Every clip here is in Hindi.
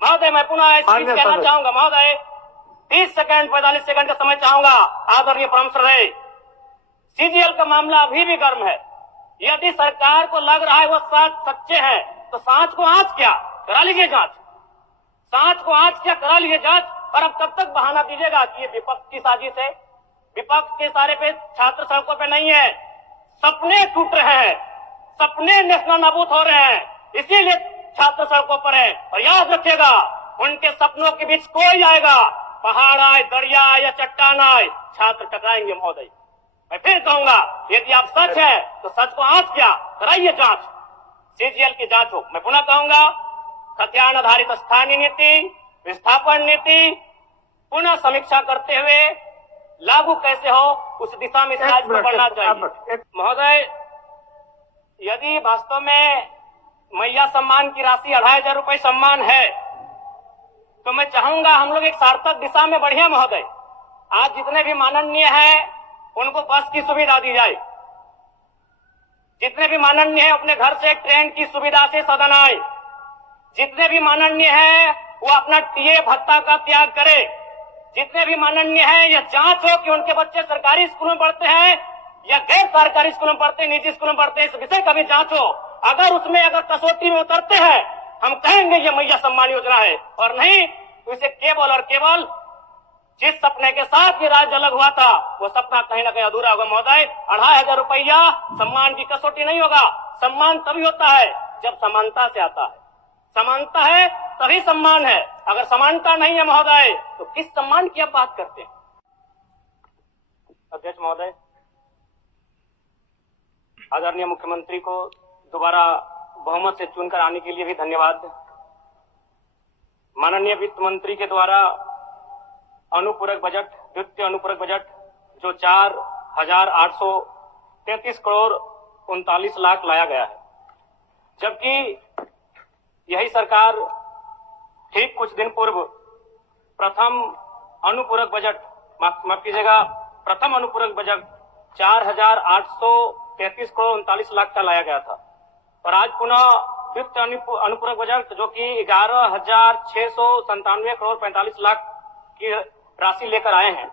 महोदय मैं पुनः कहना चाहूंगा महोदय 30 सेकंड 45 सेकंड का समय चाहूंगा। आदरणीय परम श्रद्धेय, सीजीएल का मामला अभी भी गर्म है। यदि सरकार को लग रहा है वो सच्चे हैं तो सांच को आंच क्या करा लीजिए जांच, सांच को आंच क्या करा लीजिए जांच। और अब कब तक बहाना दीजिएगा कि ये विपक्ष की साजिश है? विपक्ष के सारे पे छात्र सड़कों पे नहीं है, सपने टूट रहे हैं, सपने नेशनल नाबूद हो रहे हैं, इसीलिए छात्र सड़कों पर है। और याद रखिएगा उनके सपनों के बीच कोई आएगा, पहाड़ आए, दरिया आए या चट्टान आए, छात्र टकराएंगे। महोदय मैं फिर कहूंगा यदि आप सच है तो सच को आंच क्या कराइए जांच, सीजीएल की जांच हो। मैं पुनः कहूंगा खतियान आधारित स्थानीय नीति, विस्थापन नीति पुनः समीक्षा करते हुए लागू कैसे हो उस दिशा में राज्य को बढ़ना चाहिए। महोदय यदि वास्तव में मैया सम्मान की राशि 2500 रुपए सम्मान है तो मैं चाहूंगा हम लोग एक सार्थक दिशा में बढ़िया। महोदय आज जितने भी माननीय हैं उनको बस की सुविधा दी जाए, जितने भी माननीय हैं अपने घर से ट्रेन की सुविधा से सदन आए, जितने भी माननीय हैं वो अपना टीए भत्ता का त्याग करे, जितने भी माननीय हैं यह जांच हो कि उनके बच्चे सरकारी स्कूलों में पढ़ते हैं या गैर सरकारी स्कूलों में पढ़ते हैं, निजी स्कूलों में पढ़ते हैं, इस विषय का भी जांच हो। अगर उसमें अगर कसौटी में उतरते हैं हम कहेंगे ये मैया सम्मान योजना है, और नहीं तो इसे केवल और केवल जिस सपने के साथ ये राज्य अलग हुआ था वो सपना कहीं ना कहीं अधूरा होगा। महोदय 2500 रुपया सम्मान की कसौटी नहीं होगा। सम्मान तभी होता है जब समानता से आता है, समानता है तभी सम्मान है। अगर समानता नहीं है महोदय तो किस सम्मान की आप बात करते हैं? अध्यक्ष महोदय, आदरणीय मुख्यमंत्री को दोबारा बहुमत से चुनकर आने के लिए भी धन्यवाद। माननीय वित्त मंत्री के द्वारा अनुपूरक बजट, द्वितीय अनुपूरक बजट जो 4,833 करोड़ 39 लाख लाया गया है, जबकि यही सरकार ठीक कुछ दिन पूर्व प्रथम अनुपूरक बजट, माफ कीजिएगा, प्रथम अनुपूरक बजट 4,833 करोड़ 39 लाख का लाया गया था। और आज पुनः द्वितीय अनुपूरक बजट जो कि 11,697 करोड़ 45 लाख की राशि लेकर आए हैं।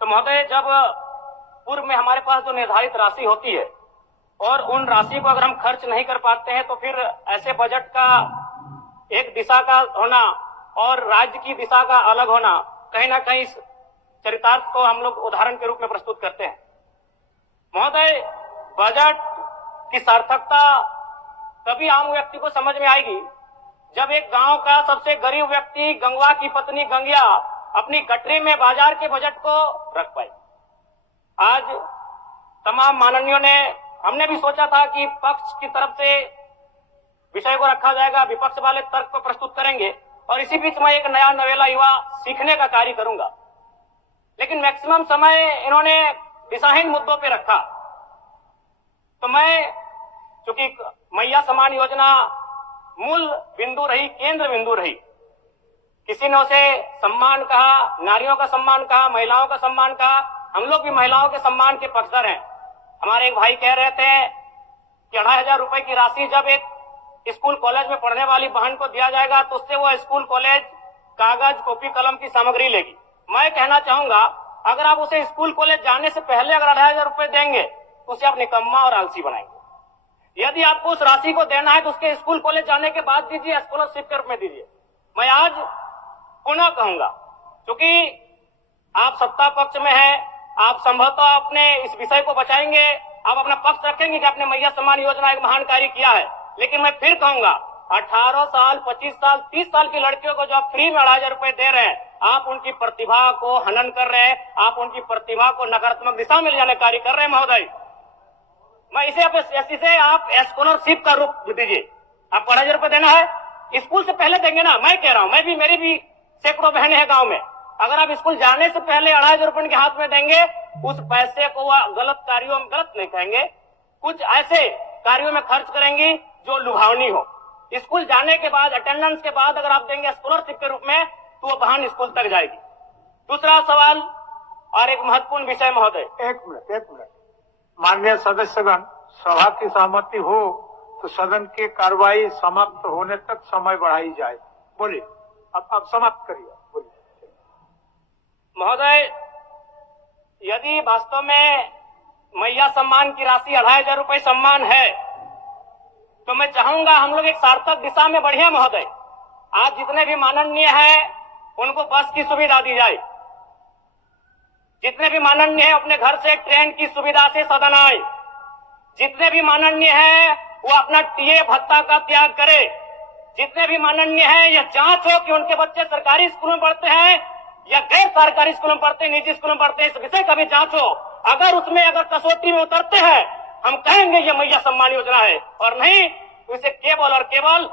तो महोदय जब पूर्व में हमारे पास जो निर्धारित राशि होती है और उन राशि को अगर हम खर्च नहीं कर पाते हैं तो फिर ऐसे बजट का एक दिशा का होना और राज्य की दिशा का अलग होना कहीं ना कहीं इस चरितार्थ को हम लोग उदाहरण के रूप में प्रस्तुत करते हैं। महोदय बजट की सार्थकता तभी आम व्यक्ति को समझ में आएगी जब एक गांव का सबसे गरीब व्यक्ति गंगवा की पत्नी गंगिया अपनी गठरी में बाजार के बजट को रख पाई। आज तमाम माननीयों ने, हमने भी सोचा था कि पक्ष की तरफ से विषय को रखा जाएगा, विपक्ष वाले तर्क को प्रस्तुत करेंगे और इसी बीच मैं एक नया नवेला युवा सीखने का कार्य करूंगा। लेकिन मैक्सिमम समय इन्होंने दिशाहीन मुद्दों पे रखा। तो मैं चूंकि मैया सम्मान योजना मूल बिंदु रही, केंद्र बिंदु रही, किसी ने उसे सम्मान कहा, नारियों का सम्मान कहा, महिलाओं का सम्मान कहा, हम लोग भी महिलाओं के सम्मान के पक्षधर हैं। हमारे एक भाई कह रहे थे कि 2500 रुपए की राशि जब एक स्कूल कॉलेज में पढ़ने वाली बहन को दिया जाएगा तो उससे वो स्कूल कॉलेज कागज कॉपी कलम की सामग्री लेगी। मैं कहना चाहूंगा अगर आप उसे स्कूल कॉलेज जाने से पहले अगर 2500 रुपए देंगे तो उसे आप निकम्मा और आलसी बनाएंगे। यदि आपको उस राशि को देना है तो उसके स्कूल कॉलेज जाने के बाद दीजिए, स्कॉलरशिप के रूप में दीजिए। मैं आज पुनः कहूंगा क्योंकि आप सत्ता पक्ष में हैं, आप संभवतः अपने इस विषय को बचाएंगे, आप अपना पक्ष रखेंगे कि आपने मैया सम्मान योजना एक महान कार्य किया है। लेकिन मैं फिर कहूंगा 18 साल 25 साल 30 साल की लड़कियों को जो आप फ्री में 2500 रुपए दे रहे हैं, आप उनकी प्रतिभा को हनन कर रहे हैं, आप उनकी प्रतिभा को नकारात्मक दिशा में ले जाने कार्य कर रहे हैं। महोदय मैं इसे आप स्कॉलरशिप का रूप दीजिए। आपको 2500 रुपए देना है, स्कूल से पहले देंगे ना। मैं कह रहा हूं, मैं भी, मेरी भी सैकड़ों बहनें हैं गांव में, अगर आप स्कूल जाने से पहले 2500 रुपए के हाथ में देंगे, उस पैसे को वह गलत कार्यों में, गलत नहीं कहेंगे, कुछ ऐसे कार्यों में खर्च करेंगी जो लुभावनी हो। स्कूल जाने के बाद, अटेंडेंस के बाद अगर आप देंगे स्कॉलरशिप के रूप में तो वो बहन स्कूल तक जाएगी। दूसरा सवाल और एक महत्वपूर्ण विषय महोदय, एक मिनट माननीय सदस्यगण, सभा की सहमति हो तो सदन की कार्रवाई समाप्त होने तक समय बढ़ाई जाए। बोलिए, अब समाप्त करिए, बोलिए। महोदय, यदि वास्तव में मैया सम्मान की राशि 2,500 रुपए सम्मान है, तो मैं चाहूंगा हम लोग एक सार्थक दिशा में बढ़िया महोदय। आज जितने भी माननीय हैं उनको बस की सुविधा दी जाए, जितने भी माननीय हैं अपने घर से ट्रेन की सुविधा से सदन आए, जितने भी माननीय हैं वो अपना टीए भत्ता का त्याग करे, जितने भी माननीय हैं यह जांच हो कि उनके बच्चे सरकारी स्कूलों में पढ़ते हैं या गैर सरकारी स्कूलों में पढ़ते हैं, निजी स्कूलों में पढ़ते हैं, इस विषय का भी जांच हो। अगर उसमें अगर कसौटी में उतरते हैं, हम कहेंगे ये मैया सम्मान योजना है, और नहीं तो इसे केवल और केवल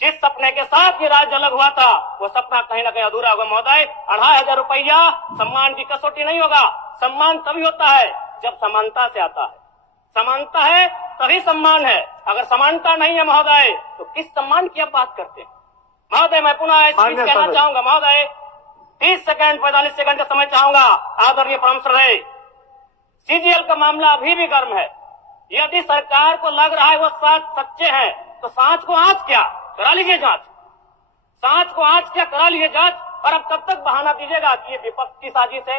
जिस सपने के साथ ये राज्य अलग हुआ था वो सपना कहीं ना कहीं अधूरा होगा महोदय। 2,500 रुपया सम्मान की कसौटी नहीं होगा। सम्मान तभी होता है जब समानता से आता है, समानता है तभी सम्मान है। अगर समानता नहीं है महोदय तो किस सम्मान की आप बात करते हैं महोदय? मैं पुनः एक चीज कहना चाहूंगा महोदय, 30 सेकंड 45 सेकंड का समय चाहूंगा। आदरणीय परम श्रद्धेय, सीजीएल का मामला अभी भी गर्म है। यदि सरकार को लग रहा है वो सच्चे हैं तो सांच को आंच क्या करा लीजिए जांच, सांच को आंच क्या करा लीजिए जांच। और अब कब तक बहाना दीजिएगा कि ये विपक्ष की साजिश है?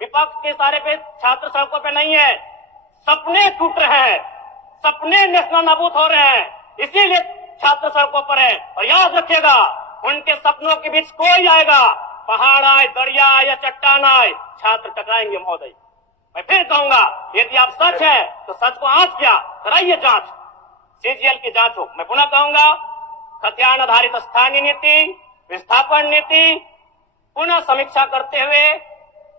विपक्ष के सारे पे छात्र सड़कों पे नहीं है, सपने टूट रहे हैं, सपने नेशनल नाबूद हो रहे हैं, इसीलिए छात्र सड़कों पर है। और याद रखिएगा, उनके सपनों के बीच कोई आएगा, पहाड़ आए, दरिया आए या चट्टान आए, छात्र टकराएंगे महोदय। मैं फिर कहूंगा, यदि आप सच है तो सच को आंच क्या कराइए जांच, सीजीएल की जांच हो। मैं पुनः कहूंगा, खतियान आधारित स्थानीय नीति, विस्थापन नीति पुनः समीक्षा करते हुए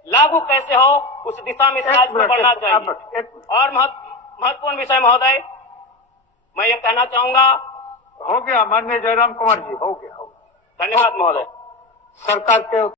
लागू कैसे हो उस दिशा में राज्य को बढ़ना चाहिए। और महत्वपूर्ण विषय महोदय, मैं ये कहना चाहूंगा, हो गया माननीय जयराम कुमार जी, हो गया। धन्यवाद महोदय। सरकार के